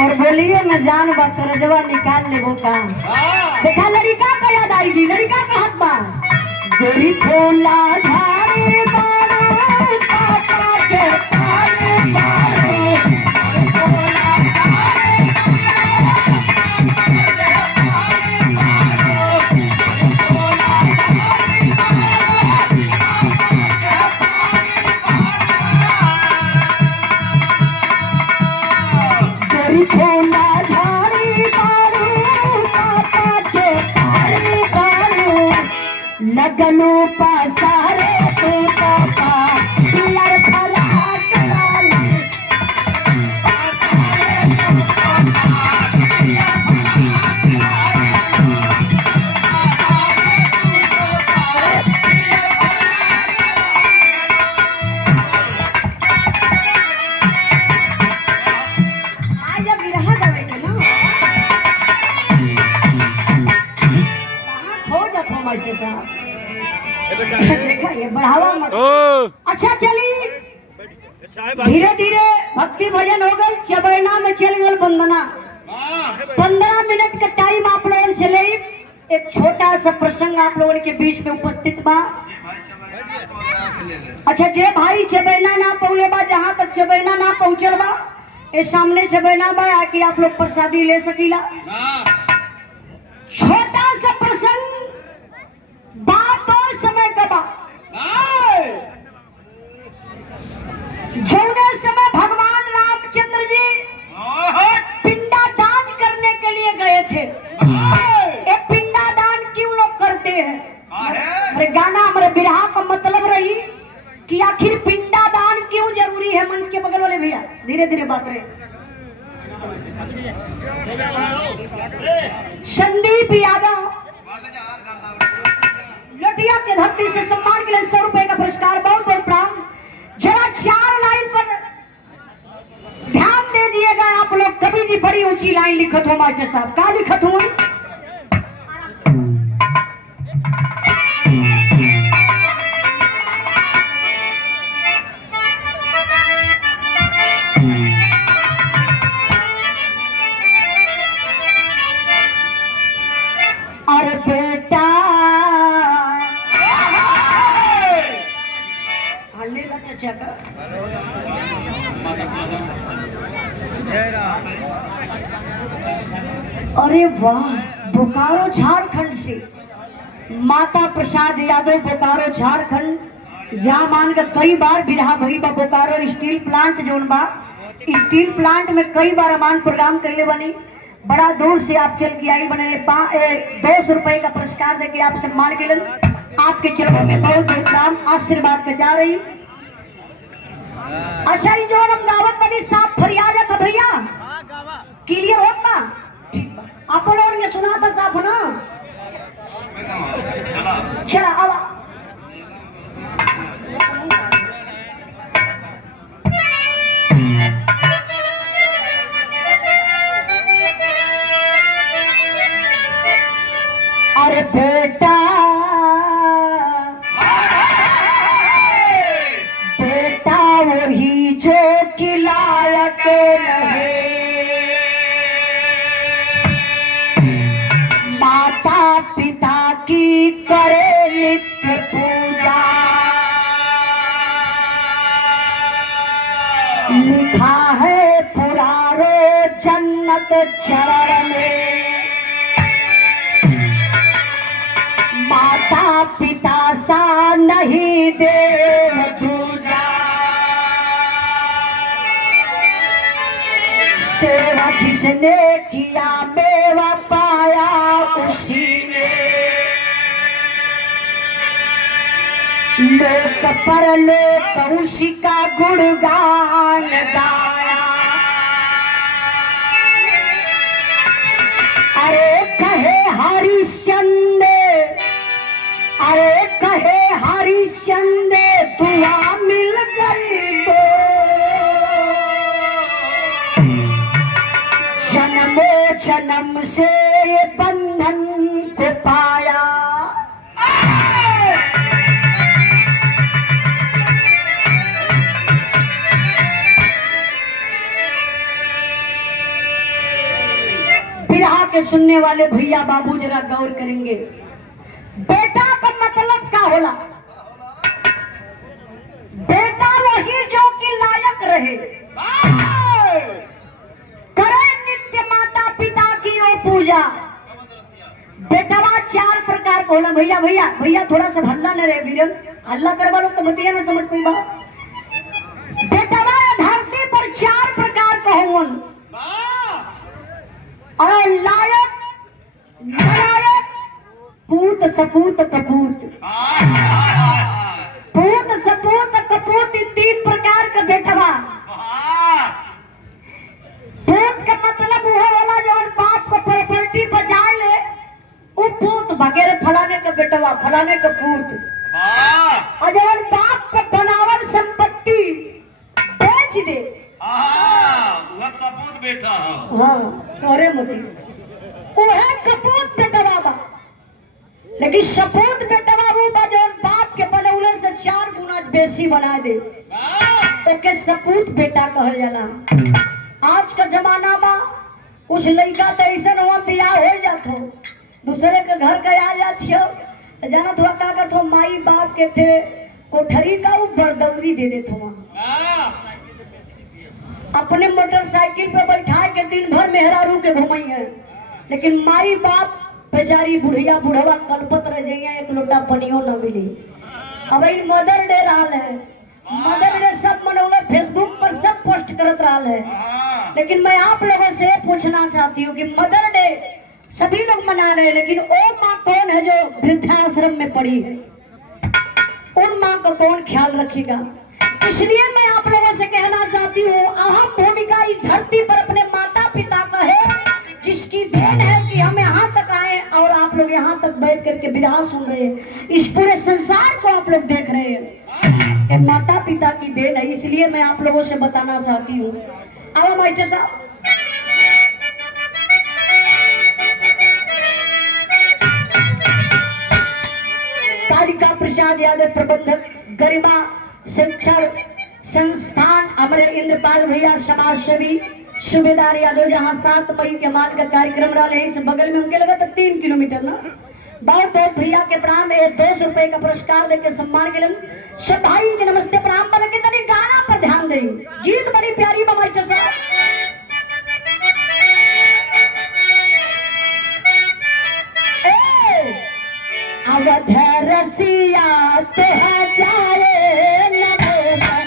और बोलिए मैं जान बा करजवा निकाल लेबो का। देखा लड़का का याद आएगी, लड़का का हाथ बा गोरी खोला झाड़ी मारो पापा के पानी मारो गोरी खोला झाड़ी मारो पापा के पानी मारो लगनो पसारे तो पापा लड़ फलाट वाली आज जब विरहा गवे के ना कहाँ खो जात हो मास्टर साहब। देखा ये बढ़ावा मत। अच्छा चली धीरे धीरे भक्ति भजन हो गल, चबैना में चल गल वंदना। 15 मिनट का टाइम आप लोगों से ले, एक छोटा सा प्रसंग आप लोगों के बीच में उपस्थित बा। अच्छा जे भाई चबैना ना पहुँचे बा, जहाँ तक चबैना ना पहुँचल बा ये सामने चबैना बा आके आप लोग प्रसादी ले सकीला। छोटा सा प्रसंग बात और समय का बा। जौने समय भगवान रामचंद्र जी पिंडा दान करने के लिए गए थे। ये पिंडा दान क्यों लोग करते हैं? हमारे गाना हमारे बिरहा का मतलब रही कि आखिर पिंडा दान क्यों जरूरी है। मंच के बगल वाले भैया धीरे धीरे बात रहे। संदीप यादव लटिया के धरती से सम्मान के लिए 100 रुपए का पुरस्कार, बहुत बहुत प्रणाम। जरा 4 लाइन पर ध्यान दे दिएगा आप लोग। कवि जी बड़ी ऊंची लाइन लिखत हो मास्टर साहब, क्या लिखत हो? अरे बेटा चाचा का अरे वाह, बोकारो झारखंड से माता प्रसाद यादव, बोकारो झारखंड, जहाँ मान का कई बार बिरहा भई बा। बोकारो स्टील प्लांट जोन बा, स्टील प्लांट में कई बार अमान प्रोग्राम करले बनी। बड़ा दूर से आप चल के आई बने। 200 रुपए का पुरस्कार देके आप सम्मान के लिए आपके चरणों में बहुत बहुत प्रणाम, आशीर्वाद का जा रही। अच्छा ही जो हम दावत बनी साफ फरियाद था भैया, क्लियर होता आप लोगों ने सुना था साफ ना? चला अब अरे बेटा बेटा वही जो किलायत रहे, माता पिता की करे नित्य पूजा। लिखा है पुरारो जन्नत चरण में, माता पिता सा नहीं देव दूजा। सेवा जिसने किया मेवा पाया उसी ने, लोक परलोक उसी का गुणगान गाया। अरे कहे हरिश्चंद्र, अरे कहे हरिश्चंद्र दुआ मिल गई तो जन्मों जन्म से ये बंधन को पाया। के सुनने वाले भैया बाबू जरा गौर करेंगे। बेटा का मतलब क्या होला? बेटा वही जो कि लायक रहे, करे नित्य माता पिता की ओ पूजा। बेटवा 4 प्रकार का होला। भैया भैया भैया थोड़ा सा हल्ला न रहे वीरन, हल्ला करे वालों तो बतिया ना समझ पाई बा। बेटवा धरती पर 4 प्रकार का होवन, और लायक नालायक पूत सपूत कपूत। पूत सपूत कपूत 3 प्रकार का बेटवा। पूत का मतलब वो होला जो बाप को प्रॉपर्टी बचाए ले, वो पूत वगैरह फलाने का बेटवा, फलाने का पूत। और जब बाप को बनावल संपत्ति बेच दे, वह सपूत बेटा। हाँ तोरे मती वो है कपूत बेटवा बा। लेकिन सपूत बेटवा वो बा जो बाप के बनौले से 4 गुना बेसी बना दे, ओके सपूत बेटा कहल जाला। आज का जमाना बा कुछ लड़का तो ऐसा हुआ बियाह हो जात हो, दूसरे के घर का आ जाती हो, जानत हुआ का करत हो, माई बाप के थे कोठरी का वो बरदौरी दे देत हो। अपने मोटरसाइकिल पे बैठा के दिन भर मेहरारू के घुमाई है, लेकिन माई बाप बेचारी बुढ़िया बुढ़वा कल्पत रह जाइए, एक लोटा पनियो न मिली। अब इन मदर डे रहा है, मदर डे सब मनौले फेसबुक पर सब पोस्ट करत रहा है, लेकिन मैं आप लोगों से पूछना चाहती हूँ कि मदर डे सभी लोग मना रहे हैं, लेकिन वो माँ कौन है जो वृद्धाश्रम में पड़ी है? उन माँ का कौन ख्याल रखेगा? इसलिए मैं आप लोगों से कहना चाहती हूँ, अहम भूमिका इस धरती पर अपने माता पिता का है, जिसकी देन है कि हम यहाँ तक आए और आप लोग यहाँ तक बैठ करके विरहा सुन रहे हैं, इस पूरे संसार को आप लोग देख रहे हैं, ये माता पिता की देन है। इसलिए मैं आप लोगों से बताना चाहती हूँ। अब मास्टर साहब, कालिका प्रसाद यादव प्रबंधक, गरिमा शिक्षण संस्थान अमर इंद्रपाल भैया समाज सेवी, सूबेदार यादव, जहाँ 7 मई के मान का कार्यक्रम रहा है, इस बगल में उनके लगा तो 3 किलोमीटर ना। बहुत बहुत भैया के प्रणाम। 200 रुपए का पुरस्कार देके सम्मान के सब भाई के नमस्ते प्रणाम। बने के तनी गाना पर ध्यान दें, गीत बड़ी प्यारी बा मास्टर साहब। अवध रसिया तो जाए न देगा,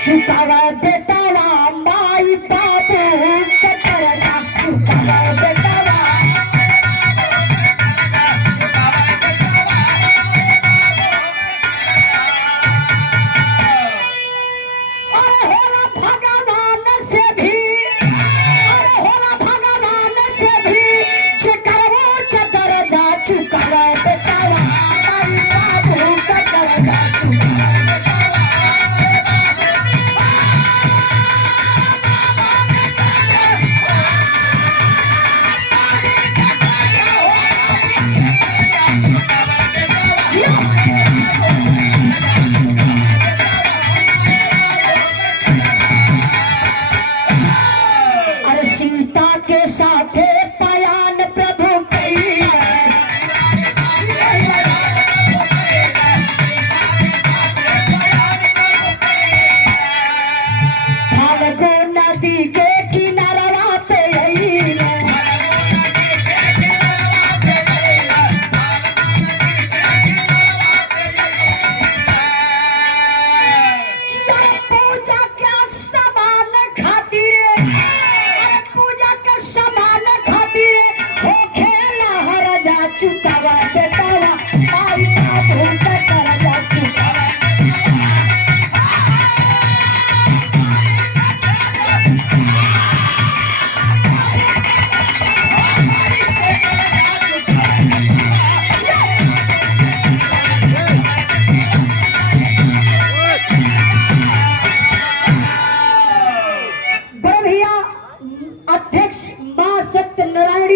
चुकावा बेटावा माई बाबू कटरना, चुकावा बेटावा अरे होला भगवान से भी, अरे होला भगवान से भी चकरवा चदर जा, चुकावा बेटावा माई बाबू कटरना, चुकावा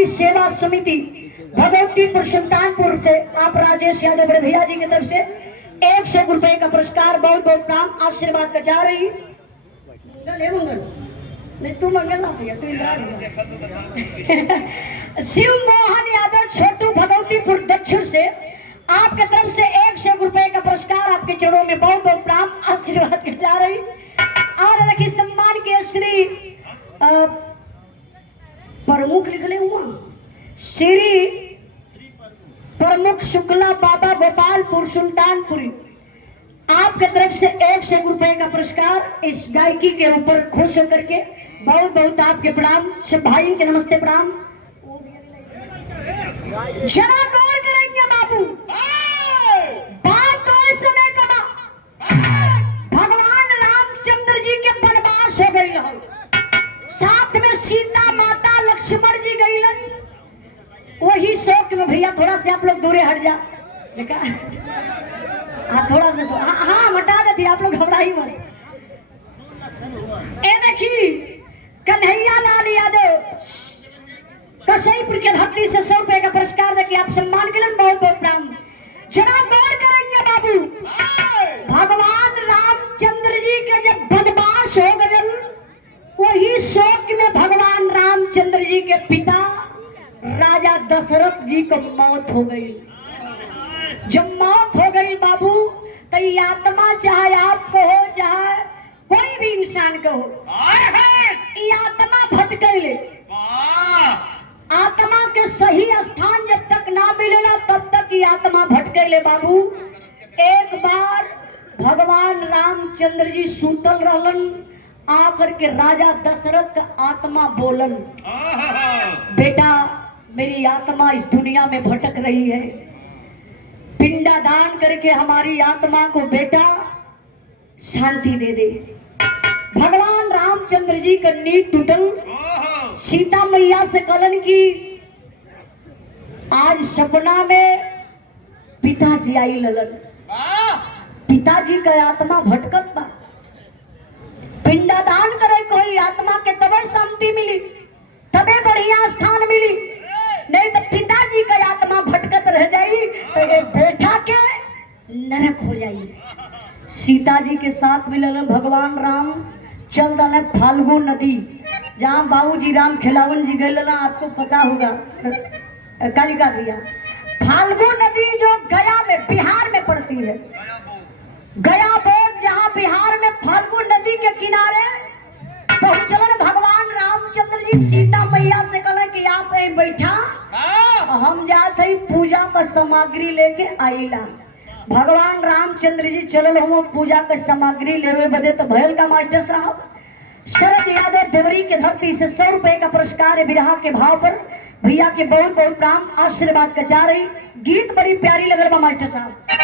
भाई सेवा समिति भगवतीपुर सुल्तानपुर से आप राजेश यादव बड़े भैया जी की तरफ से 100 रुपए का पुरस्कार, बहुत बहुत प्रणाम, आशीर्वाद का जा रही। मंगल नहीं, तू मंगल ना भैया, तू शिव मोहन यादव छोटू भगवतीपुर दक्षिण से आपके तरफ से 100 रुपए का पुरस्कार, आपके चरणों में बहुत बहुत प्रणाम, आशीर्वाद के जा रही। और देखिए सम्मान के श्री प्रमुख लिखले हुआ श्री प्रमुख शुक्ला बाबा गोपालपुर सुल्तानपुरी, आपके तरफ से 100 रुपए का पुरस्कार, इस गायकी के ऊपर खुश होकर के बहुत बहुत आपके प्रणाम, सब भाई के नमस्ते प्रणाम। जरा गौर करेंगे बाबू, बात तो इस समय कमा भगवान रामचंद्र जी के वनवास हो गई हो, साथ में सीता माता लक्ष्मण जी गईलन, वही शौक में भैया थोड़ा से आप लोग दूरे हट जा, देखा हाँ थोड़ा सा तो हाँ हटा देती, आप लोग घबराई मत। ए देखी कन्हैया लाल यादव कसईपुर के धरती से 100 रुपए का पुरस्कार देके आप सम्मान के लिए बहुत बहुत प्रणाम। जरा गौर करेंगे बाबू, भगवान रामचंद्र जी के जब वनवास हो गए, वही शोक में भगवान रामचंद्र जी के पिता राजा दशरथ जी को मौत हो गई। जब मौत हो गई बाबू, तो ये आत्मा चाहे आपको हो चाहे कोई भी इंसान को हो, ये आत्मा भटकेले, आत्मा के सही स्थान जब तक ना मिलेला तब तक ये आत्मा भटकेले बाबू। एक बार भगवान रामचंद्र जी सूतल रहलन, आकर के राजा दशरथ का आत्मा बोलन, बेटा मेरी आत्मा इस दुनिया में भटक रही है, पिंडा दान करके हमारी आत्मा को बेटा शांति दे दे। भगवान रामचंद्र जी का नींद टूटल, सीता मैया से कलन की, आज सपना में पिताजी आई ललन, पिताजी का आत्मा भटकत बा, पिंडा दान करे कोई आत्मा के तबे शांति मिली, तबे बढ़िया स्थान मिली, नहीं तो पिताजी का आत्मा भटकत रह जाई तो ये बेटा के नरक हो जाई। सीता जी के साथ मिलल भगवान राम, चल दल फाल्गु नदी, जहाँ बाबूजी राम खिलावन जी गए, आपको पता होगा कालिका भैया, फाल्गु नदी जो गया में बिहार में पड़ती है, गया बोध जहाँ बिहार में फाल्गु नदी के किनारे पहुंचलन भगवान रामचंद्र जी, सीता मैया से कहले कि आप कहीं बैठा, हम जाते ही पूजा का सामग्री लेके आईला। भगवान रामचंद्र जी चलल हम पूजा का सामग्री लेवे बदे, तो भयल का मास्टर साहब शरद यादव देवरी के धरती से 100 रुपए का पुरस्कार है, बिरहा के भाव पर भैया के बहुत बहुत प्रणाम, आशीर्वाद का जा रही। गीत बड़ी प्यारी लगल बा मास्टर साहब।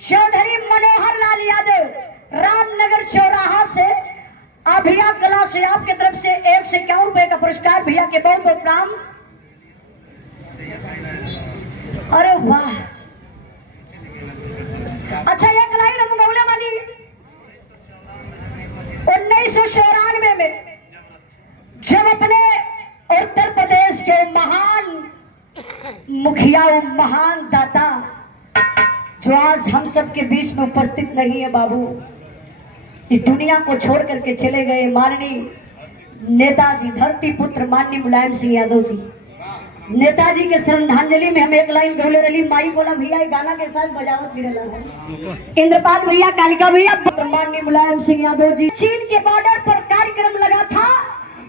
चौधरी मनोहर लाल यादव रामनगर चौराहा से अभिया कला से आपके तरफ से 151 रुपए का पुरस्कार, भैया के बहुत बहुत प्रणाम। अरे वाह, अच्छा एक लाइन हम बोले मानी 1994 में जब अपने उत्तर प्रदेश के महान मुखिया, महान दाता जो आज हम सब के बीच में उपस्थित नहीं है बाबू, इस दुनिया को छोड़ करके चले गए माननीय नेताजी धरती पुत्र माननीय मुलायम सिंह यादव जी, नेताजी के श्रद्धांजलि में हम एक लाइन गौले रही, माई बोला भैया गाना के साथ बजावत भी रहा। इंद्रपाल भैया, कालिका भैया, माननीय मुलायम सिंह यादव जी, चीन के बॉर्डर पर कार्यक्रम लगा था,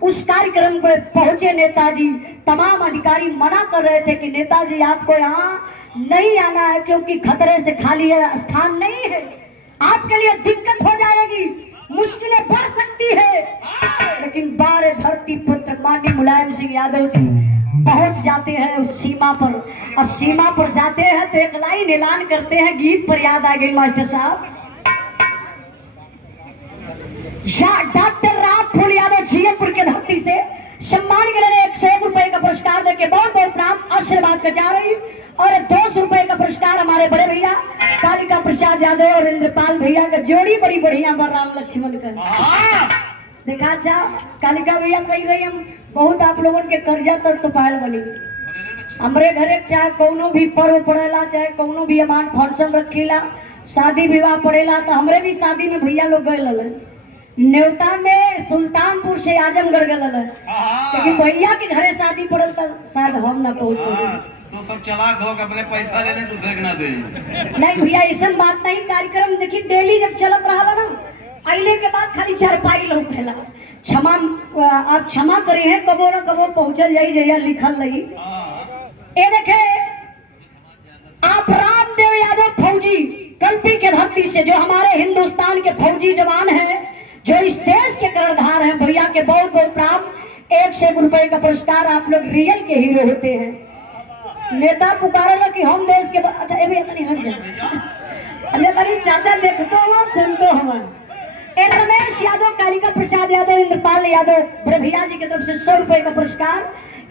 उस कार्यक्रम को पहुंचे नेताजी। तमाम अधिकारी मना कर रहे थे कि नेताजी आपको यहाँ नहीं आना है, क्योंकि खतरे से खाली है, स्थान नहीं है, आपके लिए दिक्कत हो जाएगी, मुश्किलें बढ़ सकती है। लेकिन बारे धरती पुत्र माननीय मुलायम सिंह यादव जी पहुंच जाते हैं उस सीमा पर, और सीमा पर जाते हैं तो एक लाइन ऐलान करते हैं, गीत पर याद आ गई मास्टर साहब। डॉक्टर राम फूल यादव जीएपुर के धरती से सम्मान के लिए 101 रुपए का पुरस्कार देके बहुत बहुत नाम आशीर्वाद का जा रही, और 200 रुपए का पुरस्कार हमारे बड़े भैया कालिका प्रसाद यादव और इंद्रपाल भैया का जोड़ी बड़ी बढ़िया बार राम लक्ष्मण का देखा। अच्छा कालिका भैया कही गई हम बहुत आप लोगों के कर्जा तक तो पायल बनी। हमारे घरे चाहे कोनो भी पर्व पड़ेला, चाहे कोनो भी अमान फंक्शन रखीला, शादी विवाह पड़ेला, तो हमरे भी शादी में भैया लोग गए न्योता में सुल्तानपुर से आजमगढ़ गए, लेकिन भैया के घरे शादी पड़ल तो शायद हम ना पहुंच पाए। तो सब चलाक हो अपने पैसा ले ले दूसरे के ना दे। नहीं भैया ऐसा बात नहीं, कार्यक्रम देखिए डेली जब चलत रहा ना, आइले के बाद खाली चारपाई लोग फैला। क्षमा आप क्षमा करे हैं, कबो न कबो पहुंचल जाई जया लिखल रही। ये देखे आप रामदेव यादव फौजी कल्पी के धरती से, जो हमारे हिंदुस्तान के फौजी जवान हैं, जो इस देश के कर्णधार हैं, भैया के बहुत बहुत प्राम 101 रुपए का पुरस्कार। आप लोग रियल के हीरो होते हैं। नेता पुकारेला कि हम देश के, अच्छा ये भी नहीं हट जाए, अरे तनी चाचा देखते हो सुनते हो। रमेश यादव, कालिका प्रसाद यादव, इंद्रपाल यादव, बड़े भैया जी की तरफ से 100 रुपए का पुरस्कार।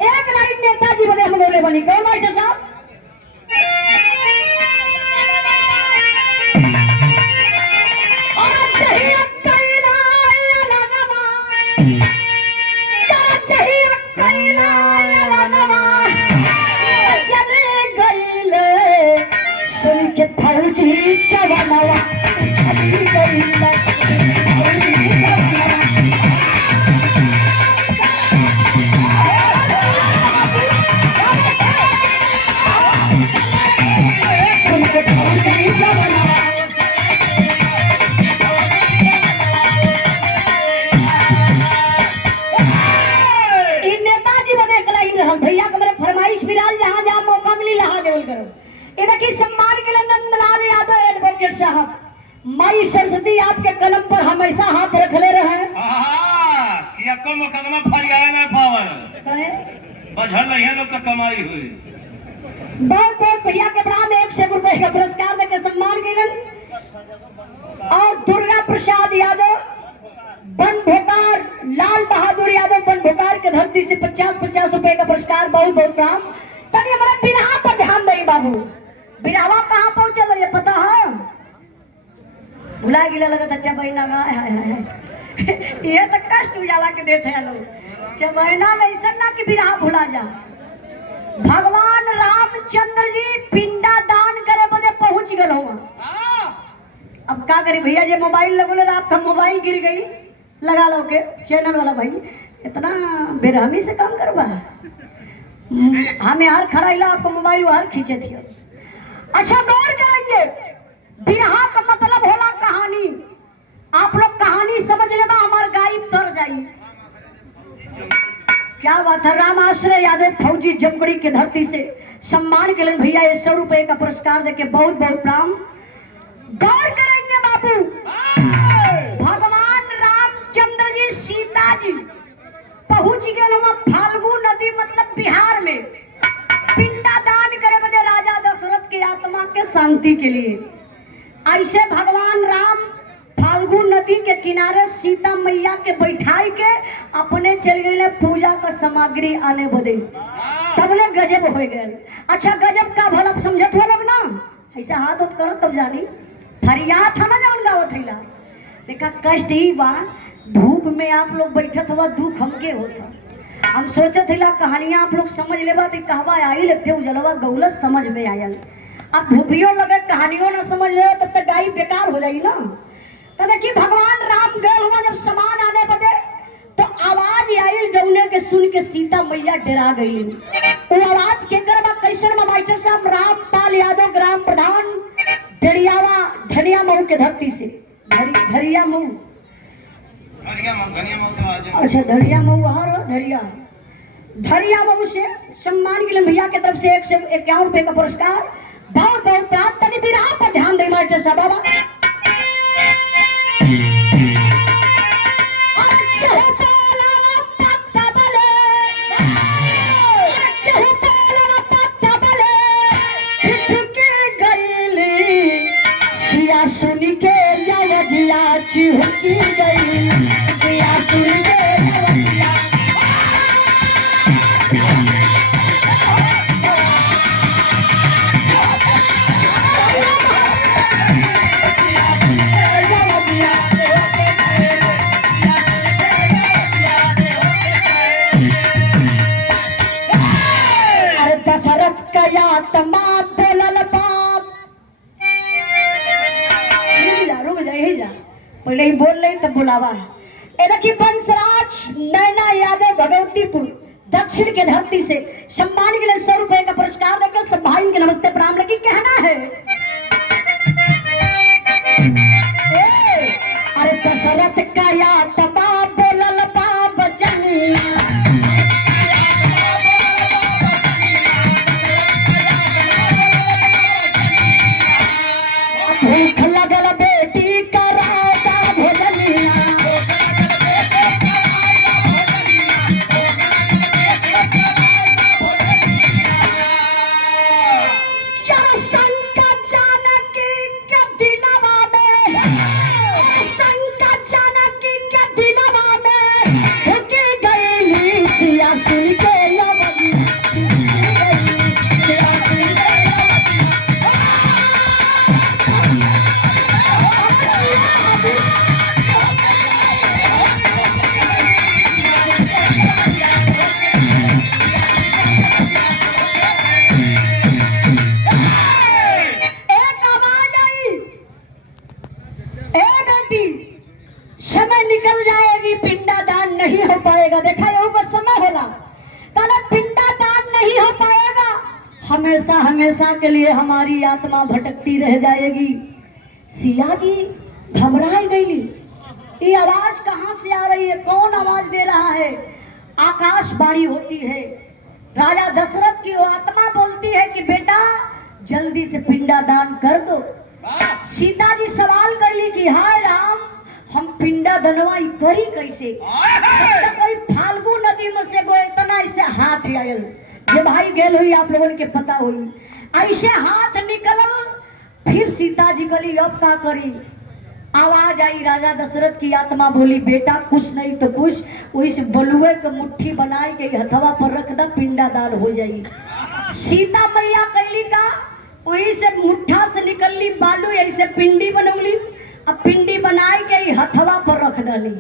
एक लाइन नेताजी बने हम बोले बनी कौन मास्टर साहब? सुन के फौजी जवानवा चली गई भैया का मेरे फरमाइश विराल जहाँ जहाँ मौका मिली लहा देवल करो। ये देखिए सम्मान के लिए नंदलाल यादव एडवोकेट साहब, माई सरस्वती आपके कलम पर हमेशा हाथ रख ले रहे हैं। को मुकदमा फरियाए ना पावे बझल नहीं लोग का कमाई हुई। बहुत बहुत भैया के बड़ा में 101 रुपए का पुरस्कार देके सम्मान के। और दुर्गा प्रसाद यादव बन भोकार, लाल बहादुर यादव बन भोकार के धरती से 50-50 रुपए का पुरस्कार। बहुत बहुत नाम। तभी हमारे बिरहा पर ध्यान दे बाबू, बिरहवा कहाँ पहुंचे ये पता है? भुला गिला लगा चबैना में ये तो कष्ट उजाला के देते हैं लोग। चबैना में ऐसा ना कि बिरहा भुला जा। भगवान रामचंद्र जी पिंडा दान करे बदे पहुंच गए हो। अब क्या करी भैया, जे मोबाइल लगोले आपका मोबाइल गिर गई, लगा लो के चैनल वाला भाई इतना बेरहमी से काम करवा। हमें हर खड़ा इला आपको मोबाइल हर खींचे थी। अच्छा गौर करेंगे, बिरहा का मतलब होला कहानी। आप लोग कहानी समझ ले, हमारे गायब तर जाइए। क्या बात है। राम आश्रय यादव फौजी जमगढ़ी के धरती से सम्मान के लिए भैया 100 रुपए का पुरस्कार देके बहुत बहुत प्रणाम। गौर करेंगे बाबू, भगवान रामचंद्र जी सीता जी पहुंच गए फाल्गु नदी मतलब बिहार में, पिंडा दान करे बदे राजा दशरथ की आत्मा के शांति के लिए। ऐसे भगवान राम फाल्गु नदी के किनारे सीता मैया के बैठाई के अपने चल गए पूजा का सामग्री आने बदे, तबले गजब हो गए। अच्छा गजब का भला समझत हो लोग ना, ऐसा हाथ उठ करो तब जानी फरियाद था ना जवन गावत थैला। देखा कष्ट ही बा, धूप में आप लोग बैठत हुआ दुख हमके होता। हम सोचत थैला कहानियां आप लोग समझ लेबा तो कहवा आई लगते उजलवा गौलस समझ में आयल। अब धूपियों लगे कहानियों ना समझ ले तब तक गाय बेकार हो जाएगी ना। तो देखिए भगवान राम गए हुआ जब सामान आने बदे तो आवाज आई जौने के सुन के सीता मैया डरा गई। वो आवाज के करबा कैसन मास्टर साहब? रामपाल यादव ग्राम प्रधान धनिया मऊ के धरती से, धरिया मऊ धनिया मऊ तो आज अच्छा धरिया मऊ और धरिया धरिया मऊ से सम्मान के लिए भैया की तरफ से 151 रुपए का पुरस्कार बहुत बहुत प्राप्त। तनी बिरहा पर ध्यान दे मास्टर साहब बाबा। सुन के यवजिया चिहुकी गई सिया सुन के यवजिया अरे दशरथ का या तमाम बोलल बाप रुक जा यही जा पहले ही बोल रही तब बुलावा। की बंसराज नैना यादव भगवतीपुर दक्षिण के धरती से सम्मान के लिए 100 रुपए का पुरस्कार देकर सब भाई के नमस्ते प्रणाम लगी कहना है। अरे दशरथ का या तबा बोलल बाप बचनी भूख लगल बेटी का राजा भोजनिया शंका जानकी के दिलवा में शंका जानकी के दिलवा में होके गई सिया सुन के यवनी सिया सुन के समय निकल जाएगी पिंडादान नहीं हो पाएगा। देखा ये का समय होला कल पिंडादान नहीं हो पाएगा हमेशा हमेशा के लिए हमारी आत्मा भटकती रह जाएगी। सिया जी घबराई गई ये आवाज कहाँ से आ रही है कौन आवाज दे रहा है। आकाशवाणी होती है राजा दशरथ की वो आत्मा बोलती है कि बेटा जल्दी से पिंडादान कर दो। सीता जी सवाल कर ली कि हाय राम हम पिंडा दनवाई करी कैसे कोई फाल्गु नदी में से कोई इतना ऐसे हाथ आयल जे भाई गेल हुई आप लोगों के पता हुई ऐसे हाथ निकल फिर सीता जी कली अब का करी आवाज आई राजा दशरथ की आत्मा बोली बेटा कुछ नहीं तो कुछ वही से बलुए के मुट्ठी बनाई के हथवा पर रख दा पिंडा दान हो जाई। सीता मैया कैली का वही से मुट्ठा से निकलली बालू ऐसे पिंडी बनौली अब पिंडी बनाई के हथवा पर रख डाली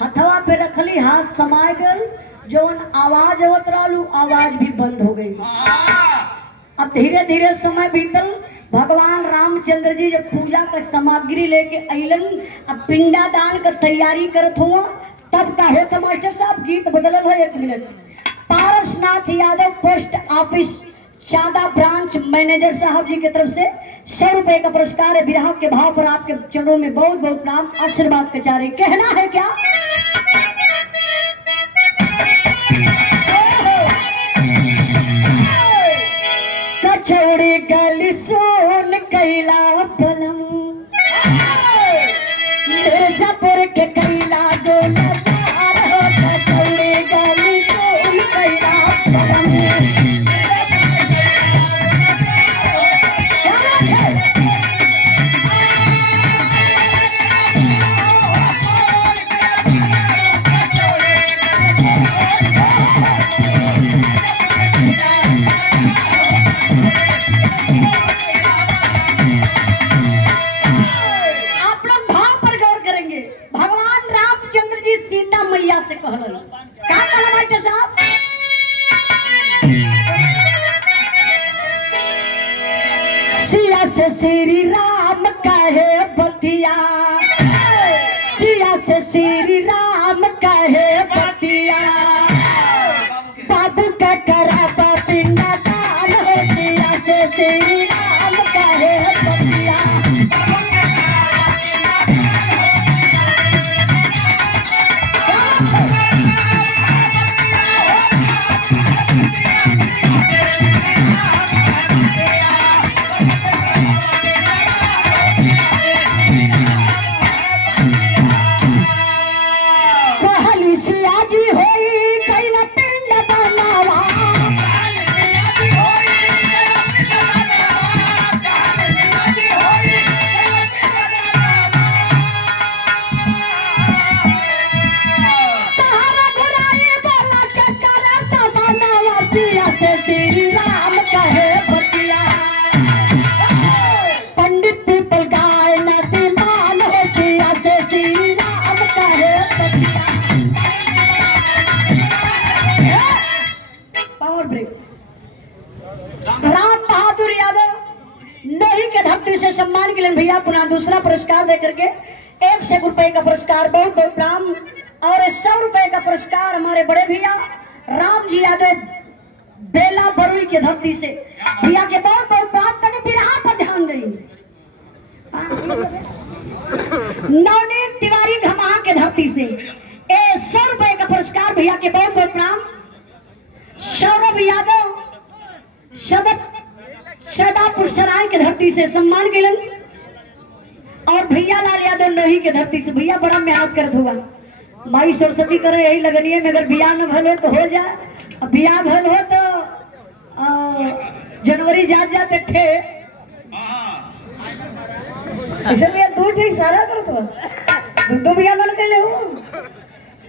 हथवा पे रखली हाथ समाय गल जौन आवाज होत रहलू आवाज भी बंद हो गई। अब धीरे धीरे समय बीतल भगवान रामचंद्र जी जब पूजा का सामग्री लेके अलन अब पिंडा दान का तैयारी करत हुआ तब का होता मास्टर साहब गीत बदलल है 1 मिनट। Parasnath Yadav post office Chada branch manager साहब जी की तरफ से 100 रुपए का पुरस्कार है। विरह के भाव पर आपके चरणों में बहुत बहुत प्रणाम आशीर्वाद के चारे कहना है क्या कचौड़ी गली सोन कैला पलम मिर्जापुर के कैला गोला कचौड़ी गली सोन कैला पलम श्री राम कहे बतिया सिया से श्री राम कहे बतिया बाबू का करा पिंडा दान हो सिया से श्री राम कहे बतिया पुनः दूसरा पुरस्कार दे करके 100 रुपए का पुरस्कार, बहुत बहुत प्रणाम। और 100 रुपए का पुरस्कार हमारे बड़े भैया राम जी यादव बेला बरुई की धरती से, भैया के बहुत बहुत प्रणाम। तनी बिरहा पर ध्यान दें। नवनीत तिवारी घमा के धरती से 100 रुपए का पुरस्कार, भैया के बहुत बहुत प्रणाम। सौरभ यादव सदापुर सराय के धरती से सम्मान मिलन। और भैया लाल यादव नही के धरती से, भैया बड़ा मेहनत करत हुआ, माई सरस्वती करे यही लगनिए में, अगर बियाह न भल हो तो हो जाए, बियाह भल हो तो जनवरी जाते थे इसलिए दू ठीक सारा करत हुआ, दू बियाह न कैले हो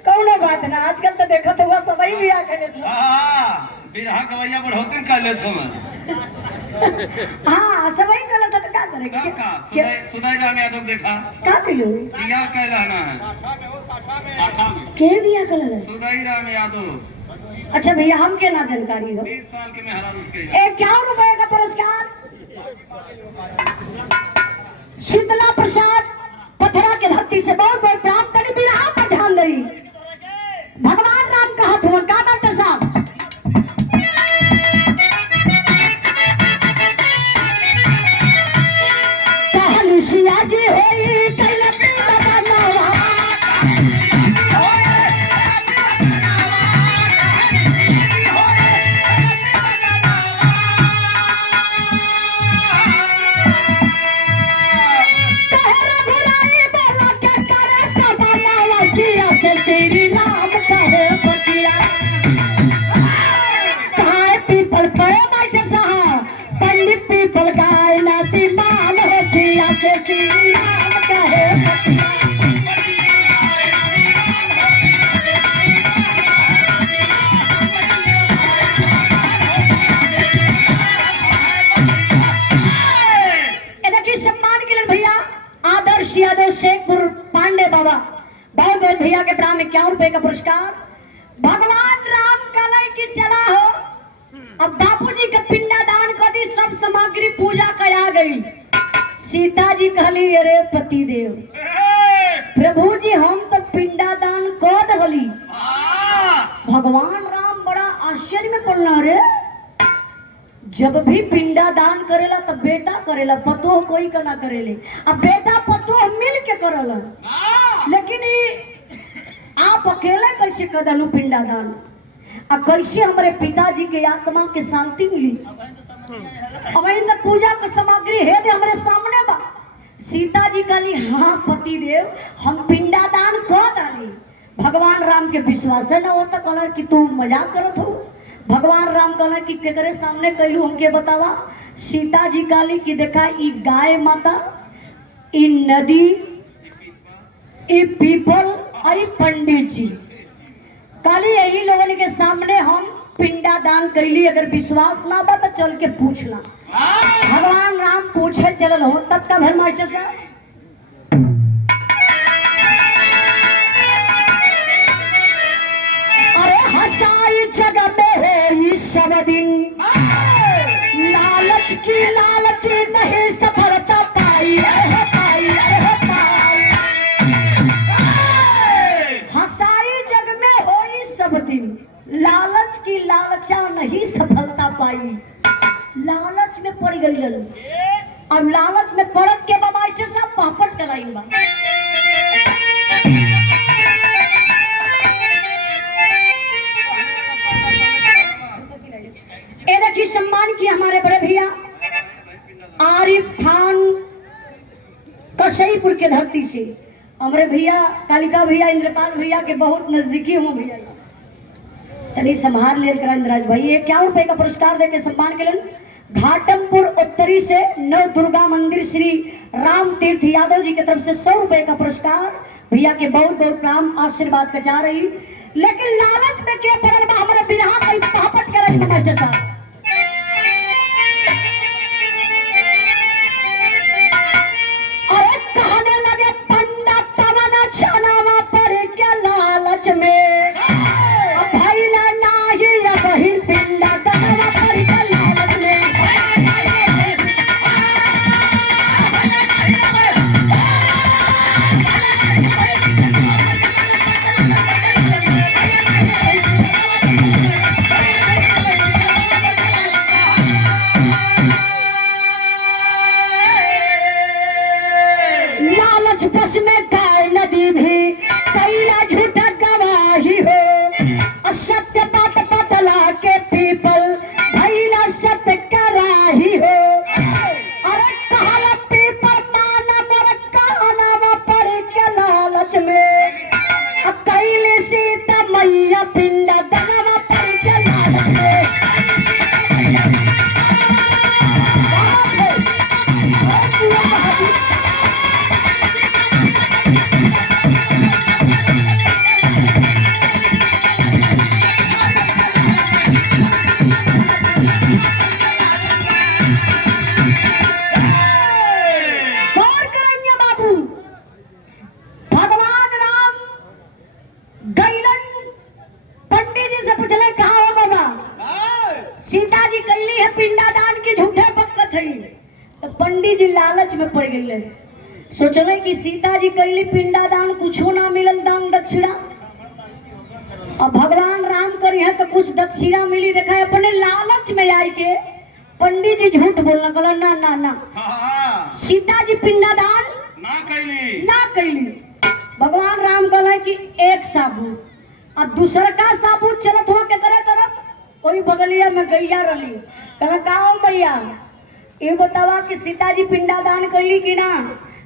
कौनो बात ना। आजकल तो देखत हुआ सबई बियाह करे थे। बिरहा गवैया बढ़ोतन कर लेत हम। हां सबई गलत है तो क्या करेंगे? सुदाई राम यादव देखा का कइलो बियाह कहलाना है के बियाह कहला सुदाई राम यादव। अच्छा भैया हम के ना जानकारी हो। 20 साल के मेहरा उसके 51 रुपए का पुरस्कार शीतला प्रसाद पथरा के धरती से, बहुत बहुत प्राप्त। तनी बिरहा पर ध्यान दई। भगवान राम का हाथ हुआ का डॉक्टर साहब कहली सिया जी होई कैला पे बदनवा तेरी नाम कहे पतिया कहे पीपल पे मास्टर साहब पंडित पीपल गाय नाती मान हो सिया के तेरी नाम कहे पतिया। सम्मान के लिए भैया आदर्श यादव शेखपुर पांडे बाबा, बहुत बहुत भैया के प्राण 51 रुपए का पुरस्कार। भगवान राम कलय की चला हो, अब बापूजी का पिंडा दान कर दी, सब सामग्री पूजा कया गई। सीता जी कहली अरे पति देव प्रभु जी हम तो पिंडा दान कर दली। भगवान राम बड़ा आश्चर्य में पड़ना रे, जब भी पिंडा दान करेला तब बेटा करेला, पतो कोई का ना करेले, अब बेटा पतो मिल के करेला, लेकिन आप अकेले कैसे कर दलू पिंडा दान? अब कैसे हमारे पिताजी के आत्मा के शांति मिली? अब इन पूजा का सामग्री है दे हमारे सामने बा। सीता जी कहली हाँ पति देव हम पिंडा दान कर डाली। भगवान राम के विश्वास न होता, कहला कि तू मजाक करत हो। भगवान राम कहला कि केकरे सामने कहलू हमके बतावा। सीता जी कहली कि देखा ई गाय माता, ई नदी, ई पीपल, आई पंडित जी, काली यही लोगन के सामने हम पिंडा दान कैली। अगर विश्वास ना बा तो चल के पूछला। भगवान राम पूछे चलल हो तब का भेल मास्टर साहब। अरे हसाई जगह में हो सब दिन, लालच की लालच नहीं सफलता पाई है पाई है पाई। हसाई जग में हो सब दिन, लालच की लालचा नहीं सफलता पाई। लालच में पड़ गई ललू, अब लालच में पड़त के बा मास्टर साहब पापट कलाइन बा। ए देखिए सम्मान किया हमारे बड़े भैया आरिफ खान कसईपुर के धरती से, हमारे भैया कालिका भैया इंद्रपाल भैया के बहुत नजदीकी हूँ भैया, तनी संभाल ले इंद्राज भाई। 51 रुपए का पुरस्कार देके सम्मान के लिए घाटमपुर उत्तरी से नव दुर्गा मंदिर श्री राम तीर्थ यादव जी की तरफ से 100 रुपए का पुरस्कार। भैया के बहुत बहुत प्राण आशीर्वाद का जा रही, लेकिन लालच में क्या पड़ल बा हमारा बिरहा कई पापट करे मास्टर साहब। अरे कहने लगे पंडा पवन छनावा पड़ के लालच में, अब भैला नाही वही पिंडा दनवा पड़ के लालच में। सीता जी कैली है पिंडादान की झूठे बकत है। तो पंडित जी लालच में पड़ गए, सोचले कि सीता जी कैली पिंडादान कुछो ना मिलल दान दक्षिणा, और भगवान राम करी है तो कुछ दक्षिणा मिली। देखा है अपने लालच में आई के पंडित जी झूठ बोलना, कहला ना ना ना हाँ सीता जी पिंडादान ना कैली ना कैली। भगवान राम कहला कि एक साबुत, अब दूसर का साबुत चलत हो के करे तरफ कोई बगलिया में गैया रही। कहला का भैया ये बतावा कि सीता जी पिंडादान कैली कि ना।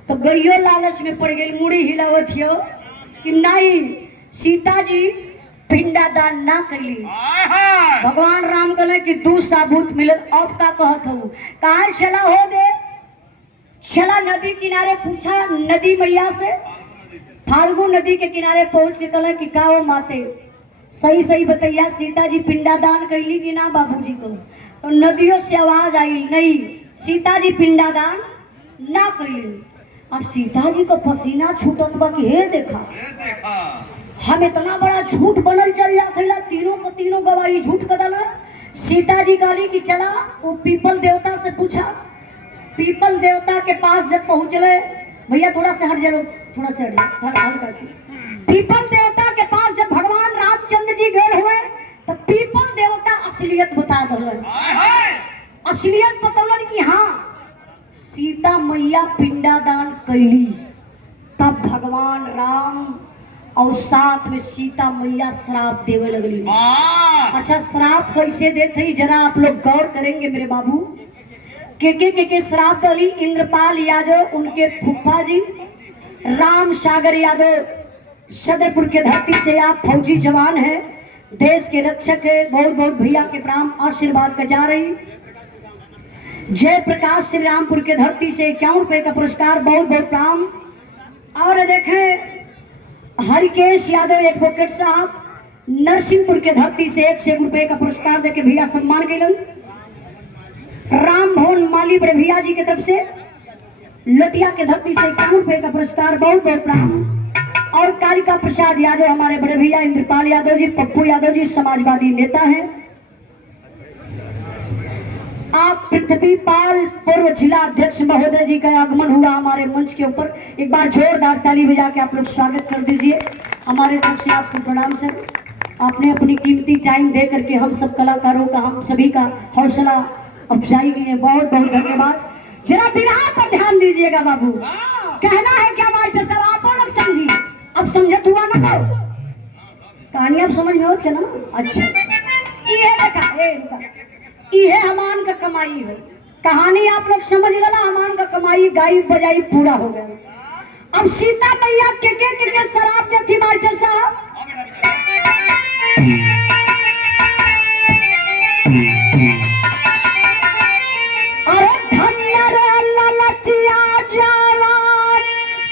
तो गैयो लालच में पड़ गई, मुड़ी हिलावत हो कि नहीं सीता जी पिंडादान ना कैली। भगवान राम कहले कि दू साबुत मिलत, अब का कहत हो कहा चला हो दे। चला नदी किनारे, पूछा नदी मैया से, फाल्गु नदी के किनारे पहुंच के कहला कि का हो माते सही सही बताइया सीता जी पिंडादान कैली कि ना बाबूजी को। तो नदियों से आवाज आई नहीं सीता जी पिंडादान ना कैली। अब सीता जी को पसीना छूटत बा कि हे देखा हम इतना बड़ा झूठ बनल चल जाता, तीनों को तीनों गवाही झूठ कदल। सीता जी कहली कि चला वो पीपल देवता से पूछा। पीपल देवता के पास जब पहुंचले, भैया थोड़ा से हट जाओ, थोड़ा से हट जाओ हल्का से। पीपल देवता के पास जब भगवान रामचंद्र जी गए हुए तो पीपल देवता असलियत बता दल। असलियत बतौलन कि हाँ सीता मैया पिंडादान कैली। तब भगवान राम और साथ में सीता मैया श्राप देवे लगली। अच्छा श्राप कैसे देते जरा आप लोग गौर करेंगे मेरे बाबू। के श्राप दली इंद्रपाल यादव, उनके फूफा जी राम सागर यादव, सदरपुर के धरती से आप फौजी जवान हैं, देश के रक्षक है। बहुत बहुत भैया के प्रणाम आशीर्वाद का जा रही। जय प्रकाश श्री रामपुर के धरती से 51 रुपए का पुरस्कार, बहुत बहुत प्रणाम। और देखें हरिकेश यादव एडवोकेट साहब नरसिंहपुर के धरती से 101 रुपए का पुरस्कार देके भैया सम्मान कैलन। राम भवन माली बड़े भैया जी की तरफ से लटिया के धरती से 51 रुपए का पुरस्कार, बहुत बहुत प्रणाम। और कालिका प्रसाद यादव हमारे बड़े भैया इंद्रपाल यादव जी, पप्पू यादव जी समाजवादी नेता हैं। आप पृथ्वी पाल पूर्व जिला अध्यक्ष महोदय जी का आगमन हुआ हमारे मंच के ऊपर, एक बार जोरदार ताली बजा के आप लोग स्वागत कर दीजिए। हमारे तरफ से आपको प्रणाम सर। आपने अपनी कीमती टाइम दे करके हम सब कलाकारों का, हम सभी का हौसला अफजाई की है, बहुत बहुत धन्यवाद। जरा बिरहा पर ध्यान दीजिएगा बाबू। कहना है क्या मास्टर साहब, आप लोग समझिए। अब समझत हुआ ना कहानी, अब समझ में हो क्या ना। अच्छा ये देखा ये हमान का कमाई है, कहानी आप लोग समझ लेना। हमान का कमाई गाई बजाई पूरा हो गया। अब सीता मैया के शराब देती मास्टर साहब। अरे धन्य रे ललचिया जवान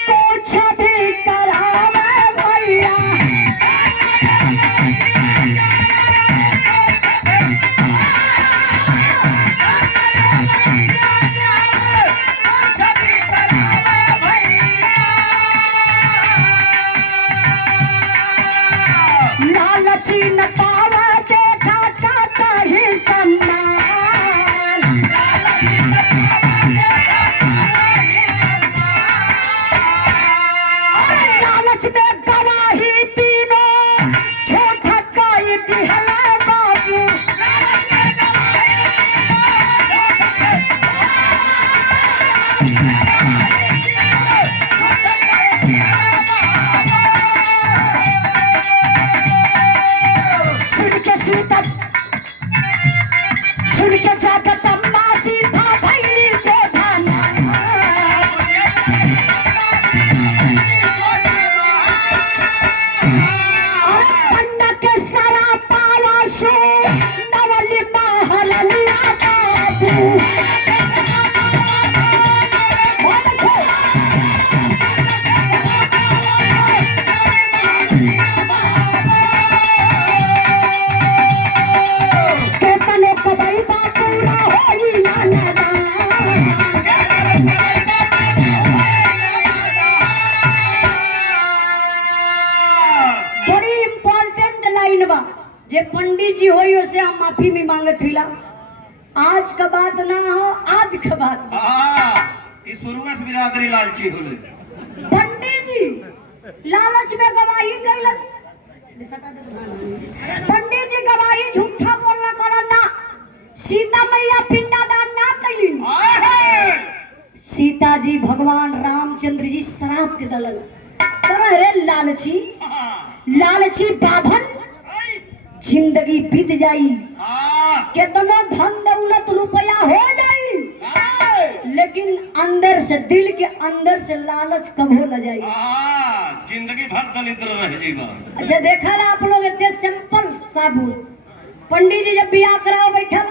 कुछ भी करावे भैया। लालची न पावे देखा काता ही सम्मान। लालच में गवाही तीनों झूठ कही दिहला बाबू। सुन के जागत अम्मा सीता भैली बेधाना। और पन्ना के सारा पावा सो नवली महलला बाबू। जे पंडित जी होई उसे हम माफी में मांगत हिला। आज का बात ना हो, आज का बात बा। ई शुरुआत से बिरादरी लालची होले। पंडित जी लालच में गवाही कैलन। पंडित जी गवाही झूठा बोलना कला ना। सीता मैया पिंडादान ना कैलिन। सीता जी भगवान रामचंद्र जी श्राप के दलन पर रे लालची लालची बाभन जिंदगी बीत जाई, कितना धन दौलत रुपया हो जाई, लेकिन अंदर से दिल के अंदर से लालच कब हो न जाई। जिंदगी भर दलिद्र रह जाएगा। अच्छा देखा ना आप लोग इतने सिंपल साबुत। पंडित जी जब बियाह कराओ बैठा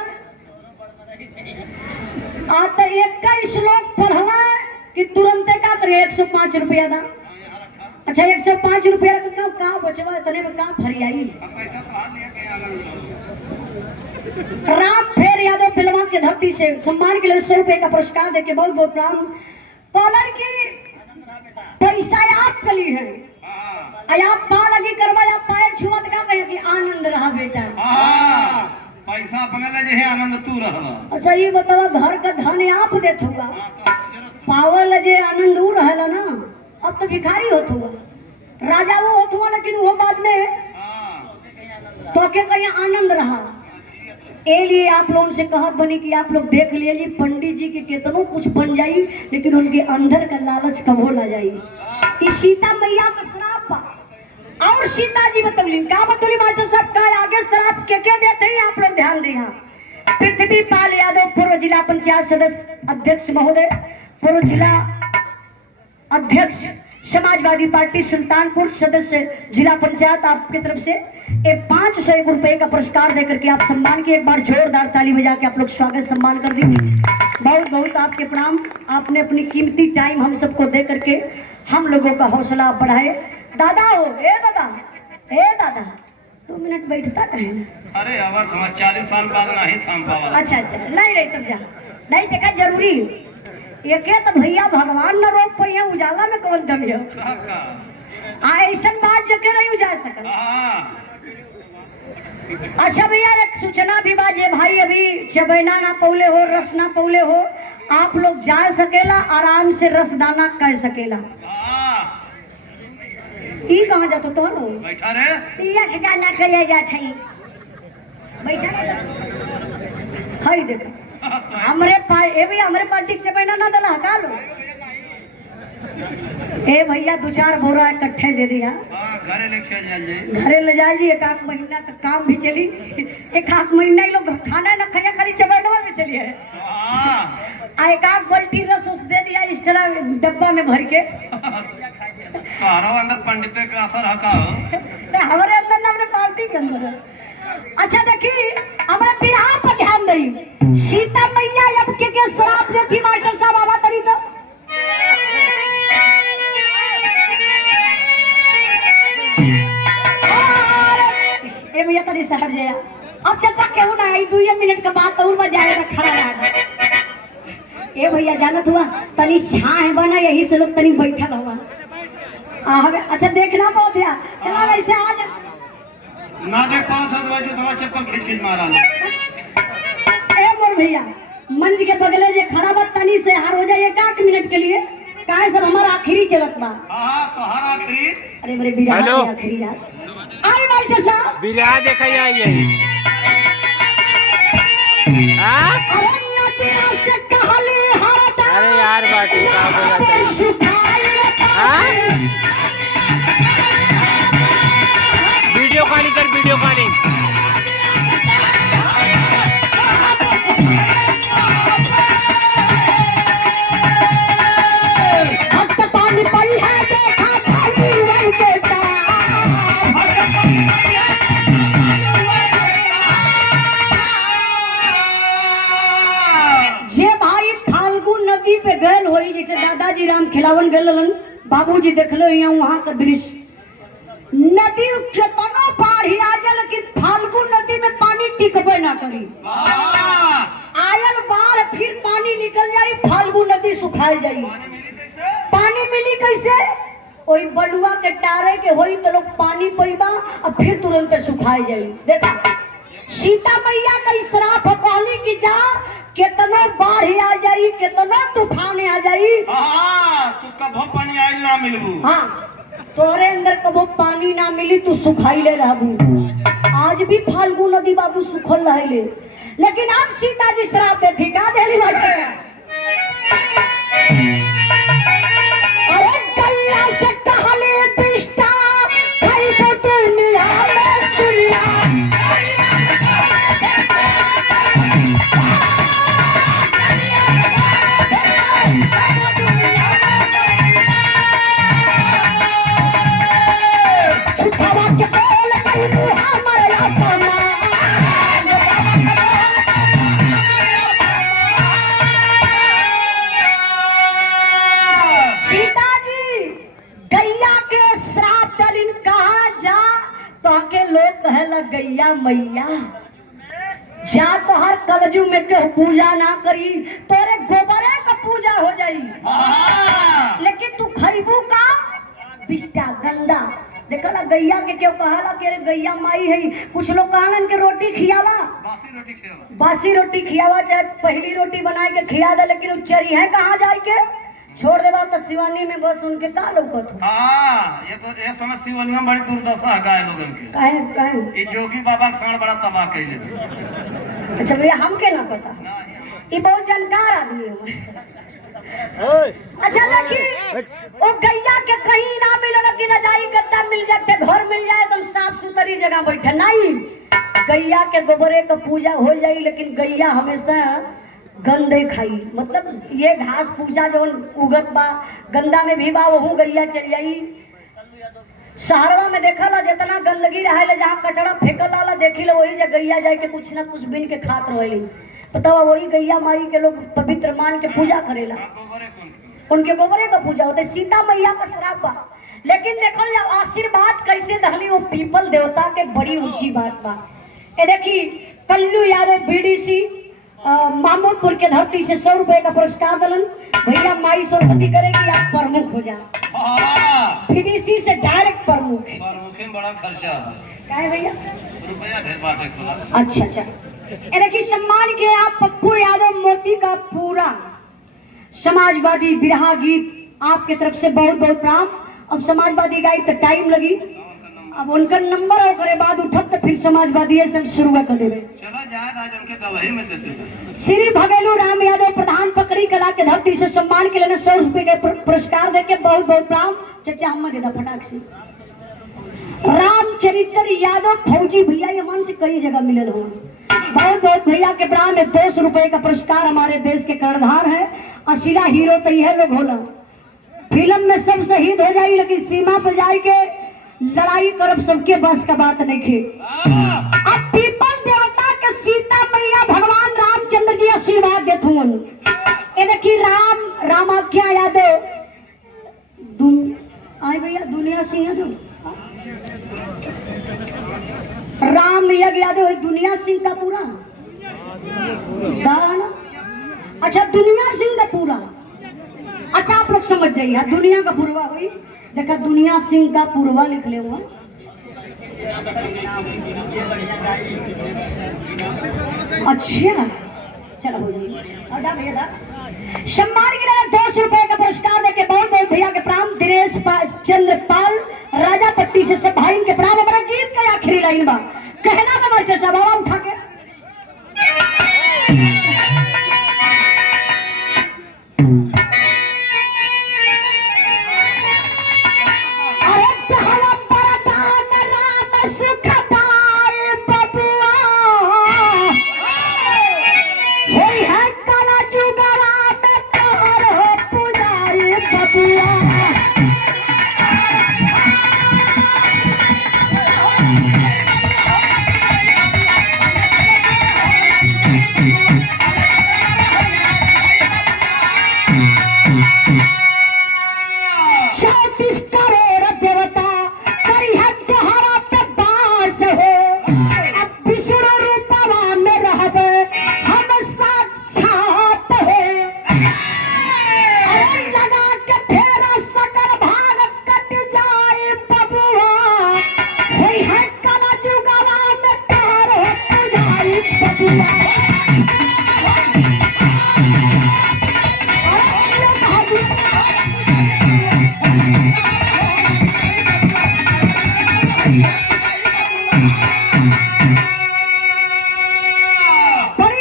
आता 21 लोग पढ़ला कि तुरंत का करे 105 रुपया दा। अच्छा 105 रुपया का बचवा इतने में का फरियाई। राम फेर यादव फिल्मा के धरती से सम्मान के लिए 100 रुपए का पुरस्कार देके बहुत बहुत प्रणाम। कॉलर की पैसा आप कली है आप पा लगी करवा आप पैर छुअत का कहे कि आनंद रहा बेटा। पैसा बनल जे है आनंद तू रहला। अच्छा ये बतावा घर का धन आप देत हुआ पावल जे आनंद ऊ रहला ना। अब तो भिखारी होत हुआ राजा वो होत हुआ, लेकिन वो बाद में तो के कहीं आनंद रहा। ए लिए आप लोगों से कहत बनी कि आप लोग देख लिए जी पंडित जी के कितनों कुछ बन जाई, लेकिन उनके अंदर का लालच कब हो ना जाई। इस सीता मैया का श्राप बा। और सीता जी बतौली का बतौली मास्टर साहब का आगे श्राप के देते हैं आप लोग ध्यान दिया। पृथ्वी पाल यादव पूर्व जिला पंचायत सदस्य अध्यक्ष महोदय, पूर्व जिला अध्यक्ष समाजवादी पार्टी सुल्तानपुर सदस्य जिला पंचायत आपकी तरफ से 501 रुपए का पुरस्कार देकर के आप सम्मान की एक बार जोरदार ताली बजा के आप लोग स्वागत सम्मान कर दीजिए। बहुत बहुत आपके प्रणाम। आपने अपनी कीमती टाइम हम सबको दे करके हम लोगों का हौसला बढ़ाए। दादा हो ए दादा 2 मिनट बैठता कहे ना। अरे अब हम 40 साल बाद नहीं थाम पावा। अच्छा नहीं तब जा नहीं देखा जरूरी एके तो भैया भगवान न रोक पाई उजाला में कौन दम हो। ऐसा बात जके नहीं जा सकल। अच्छा भैया एक सूचना भी बाजे भाई अभी चबैना ना पौले हो रस ना पौले हो आप लोग जा सकेला आराम से रसदाना कह सकेला। ई कहां जातो तो नो बैठा रे पिया से जाना कहे जा छई बैठा हाय देखो हमरे पार्टी से बहना ना दला हटा लो। ए भैया 2-4 बोरा इकट्ठे दे दिया। घरे ले जाए जी। एक महीना का काम भी चली। एक महीना ही लोग खाना न खाया खाली चबैनवा में चली है। एक बाल्टी रस उस दे दिया इस तरह डब्बा में भर के। अंदर पंडित का असर हका हमारे अंदर ना हमने पार्टी के अंदर। अच्छा देखी हमारे बिरहा पर ध्यान दई। सीता मैया अब के श्राप देती मास्टर साहब आवा तरी तो ए भैया तरी से हट जाया। अब चाचा केहू ना आई 2 मिनट का बात और बजाएगा खड़ा रहा। ए भैया जानत हुआ तनी छाह बना यही से लोग तनी बैठल हुआ। अच्छा देखना बहुत है। चला वैसे आ जा ना देख पाओ था तो जो चप्पल खींच मारा ए मोर भैया मंच के बगले जे खड़ा बा तनी से हार हो जाए 1 मिनट के लिए काहे सब हमारा आखिरी चलत बा। हां तो हर आखिरी अरे मेरे बिरहा के आखिरी यार आई मास्टर साहब बिरहा देखै आई यही। हां अरे नदिया से कहली हरदा अरे यार बाटी का बोला हां वीडियो कॉलिंग कर वीडियो कॉलिंग। जे भाई फाल्गु नदी पे गल होई जैसे दादाजी राम खिलावन गलन बाबूजी देख लो यहाँ वहां का दृश्य। नदी केतनो बाढ़ आ जाए लेकिन फाल्गु नदी में पानी टिकबे ना करी। आयल बाढ़ फिर पानी निकल जाई फाल्गु नदी सुखाई जाई। पानी मिली कैसे? ओई बलुआ के टारे के होई तो लोग पानी पीबा और फिर तुरंत सुखाई जाई। देखा सीता मैया का श्राप कहली कि जा कितनो बाढ़ आ जाई कितनो तूफान आ जाई तू कभो पानी आइल ना मिलबू। हाँ तोरे अंदर कबो पानी ना मिली तू सुखाइले रहबू। आज भी फाल्गु नदी बाबू सुखल रहले, लेकिन अब सीता जी श्राप देती का देली बाटे। अरे गैया से कहले पिष्टा खाइबो दुनिया में सुनिया। छुपावा के बोल कहू हमर अपना। सीता जी गैया के श्राप दलिन कहा जा तो के लोग कहला गैया मैया जा तोहर कलजू में के पूजा ना करी तोरे गोबरे का पूजा हो जाई। लेकिन तू खैबू का बिष्टा गंदा। देखला गैया के क्यों कहला कि अरे गैया माई है। कुछ लोग कहलन के रोटी खियावा बासी रोटी खियावा चाहे पहली रोटी बनाए के खिया दे, लेकिन वो चरी है कहाँ जाए के छोड़ देवा तो शिवानी में बस उनके का लौकत हो। ये तो ये समय शिवानी में बड़ी दुर्दशा है गाय लोगन के। काहे ये जोगी बाबा का साण बड़ा तबाह कैले। अच्छा भैया हमके ना पता, ये बहुत जानकार आदमी है। अच्छा देखिए वो गैया के कहीं ना मिले, लेकिन जाई गद्दा मिल जाए घर मिल जाए एकदम साफ सुथरी जगह बैठे नहीं। गैया के गोबरे का पूजा हो जाई, लेकिन गैया हमेशा गंदे खाई। मतलब ये घास पूजा जो उगत बा गंदा में भी बा वहू गैया चल जाई। शहरवा में देखला जितना गंदगी रहे जहाँ कचरा फेंकल वाला देखी लो वही जगह गैया जाए के कुछ ना कुछ बिन के खात रही। बतावा वही गैया माई के लोग पवित्र मान के पूजा करेला, उनके गोबरे का पूजा होता है। सीता मैया का श्राप बा, लेकिन देखो जब आशीर्वाद कैसे दहली वो पीपल देवता के बड़ी ऊंची बात बा। ये देखी कल्लू यादव बीडीसी मामूदपुर के धरती से 100 रुपए का पुरस्कार दलन। भैया माई सरस्वती करेगी आप प्रमुख हो जाए। बीडीसी से डायरेक्ट प्रमुख में बड़ा खर्चा है भैया, रुपया ढेर बात है। अच्छा ये देखिए सम्मान के आप पप्पू यादव मोती का पूरा समाजवादी बिरहा गीत आपके तरफ से बहुत बहुत प्रणाम। अब समाजवादी गाई तो टाइम लगी, अब उनका नंबर और करे बाद उठब तो फिर समाजवादी से शुरू कर देवे। चला जाए आज उनके गवाही में देते। श्री भगेलू राम यादव प्रधान पकड़ी कला के धरती से सम्मान के लिए 100 रुपए के पुरस्कार देके बहुत बहुत प्रणाम। चचा हम दे दा फटाक से। रामचरित्र यादव फौजी भैया ये मन से कई जगह मिले हो, बहुत बहुत भैया के प्रणाम। 200 रुपए का पुरस्कार हमारे देश के कर्णधार है। असीला हीरो तो यह लोग होला, फिल्म में सब शहीद हो जाए लेकिन सीमा पर जाए के लड़ाई करब सबके बस का बात नहीं खे। अब पीपल देवता के सीता मैया भगवान रामचंद्र जी आशीर्वाद देते हुए ये देखिए रामाख्या यादव आए भैया दुनिया सिंह जो राम यज्ञ यादव है दुनिया सिंह का पूरा गाना। अच्छा दुनिया सिंह का पूरा, अच्छा आप लोग समझ जाइए दुनिया का पूर्वा भाई देखा दुनिया सिंह का पूर्वा लिख ले हुआ। अच्छा चलो हो जाइए। सम्मान के लिए 200 रुपए का पुरस्कार देके बहुत बहुत भैया के प्रणाम। दिनेश चंद्रपाल राजा पट्टी से सब भाई के प्रणाम। हमारा गीत का आखिरी लाइन बा कहना का मर चर्चा बाबा उठा के बड़ी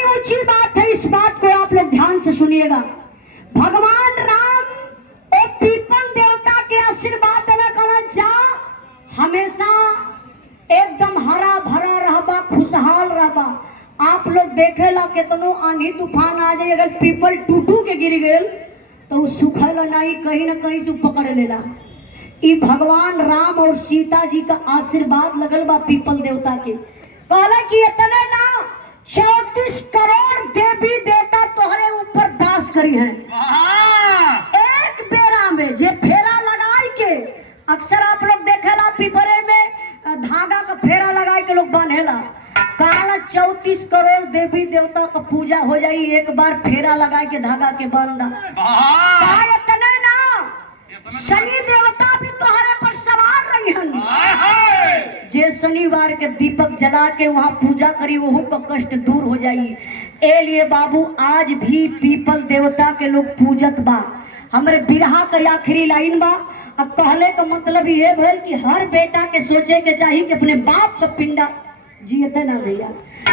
ऊंची बात है, इस बात को आप लोग ध्यान से सुनिएगा। भगवान राम और पीपल देवता के आशीर्वाद देना कहना जा हमेशा एकदम हरा भरा रहबा, खुशहाल रहबा। आप लोग देखेला कितनो आंधी तूफान आ जाए, अगर पीपल टूटू के गिर गए तो सुखल नहीं, कहीं ना कहीं से पकड़ लेला। ई भगवान राम और सीता जी का आशीर्वाद लगल बा पीपल देवता के। कहला कि इतने ना 34 करोड़ देवी देवता तोहरे ऊपर दास करी है। एक बेरा में जे फेरा लगाई के, अक्सर आप लोग देखेला पीपरे में धागा का फेरा लगाई के लोग बांधेला। कहला 34 करोड़ देवी देवता का पूजा हो जाई, एक बार फेरा लगा के धागा के बांधा। इतने ना शनि देवता भी तुम्हारे पर सवार रही हन। जे शनिवार के दीपक जला के वहाँ पूजा करी, वहू का कष्ट दूर हो जाई। ए लिए बाबू आज भी पीपल देवता के लोग पूजत बा। हमरे बिरहा का आखिरी लाइन बा। अब कहले का मतलब ये भेल कि हर बेटा के सोचे के चाहिए कि अपने बाप का पिंडा जियते ना भैया,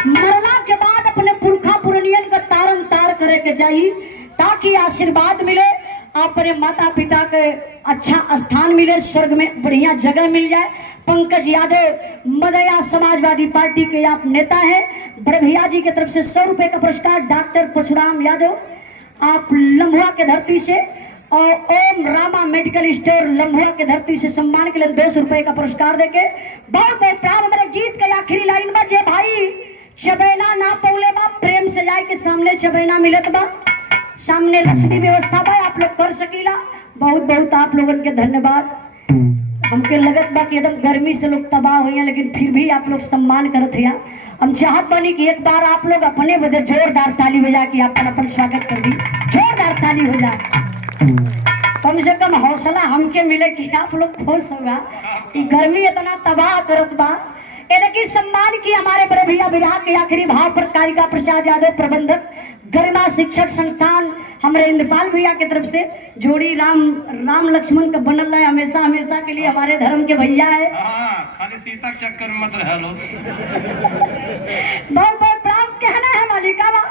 मरला के बाद अपने पुरखा पुरनियन का तारन तार करे के चाहिए, ताकि आशीर्वाद मिले, अपने माता पिता के अच्छा स्थान मिले, स्वर्ग में बढ़िया जगह मिल जाए। पंकज यादव मदया समाजवादी पार्टी के आप नेता हैं। बड़े भैया जी की तरफ से 100 रुपए का पुरस्कार। डॉक्टर परशुराम यादव आप लम्हुआ के धरती से, और ओम रामा मेडिकल स्टोर लम्हुआ के धरती से सम्मान के लिए 200 रुपए का पुरस्कार देके बहुत बहुत प्राण। मेरे गीत के आखिरी लाइन में जे भाई चबैना ना पौले बा, प्रेम से जाए के सामने चबैना मिलत बा, सामने रसमी व्यवस्था बा, आप लोग कर सकीला। बहुत बहुत आप लोगन के धन्यवाद। हमके लगत बा कि एकदम गर्मी से लोग तबाह हुए, लेकिन फिर भी आप लोग सम्मान करत है। हम चाहत बानी कि एक बार आप लोग अपने बदे जोरदार ताली बजा के अपन स्वागत कर दी। जोरदार ताली हो जाए, कम से कम हौसला हमके मिले कि आप लोग खुश होगा कि गर्मी इतना तबाह करत बा। ये देखिए सम्मान की हमारे बड़े भैया बिरहा के आखिरी भाव पर कारिका प्रसाद यादव प्रबंधक गरिमा शिक्षक संस्थान हमारे इंद्रपाल भैया की तरफ से जोड़ी राम लक्ष्मण का बनल है, हमेशा हमेशा के लिए हमारे धर्म के भैया है। खाली सीता के चक्कर में मत रह लो। बहुत बहुत प्राण कहना है मालिका बा।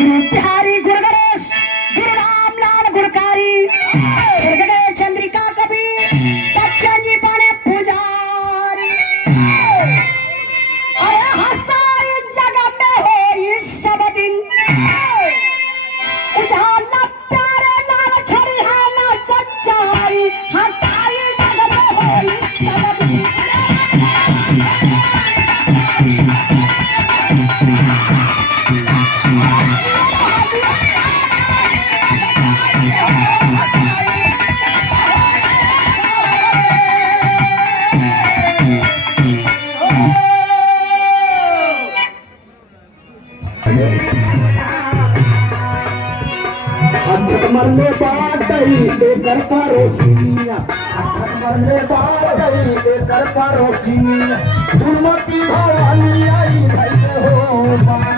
गुरु प्यारी गुरु गणेश गुरु रामलाल गुरकारी स्वर्गदेव चंद्रिका कवि बच्चन जी पाने पुजारी। अरे हसाई जगह में हो इस सब दिन उजाला प्यारे लाल छरिहाना सच्चाई। हसाई जगह में हो इस सब दिन। मरने बाद एकर का रोशनिया, मरने बाद एकर का रोशनिया, फूलमती भवानी आई हो।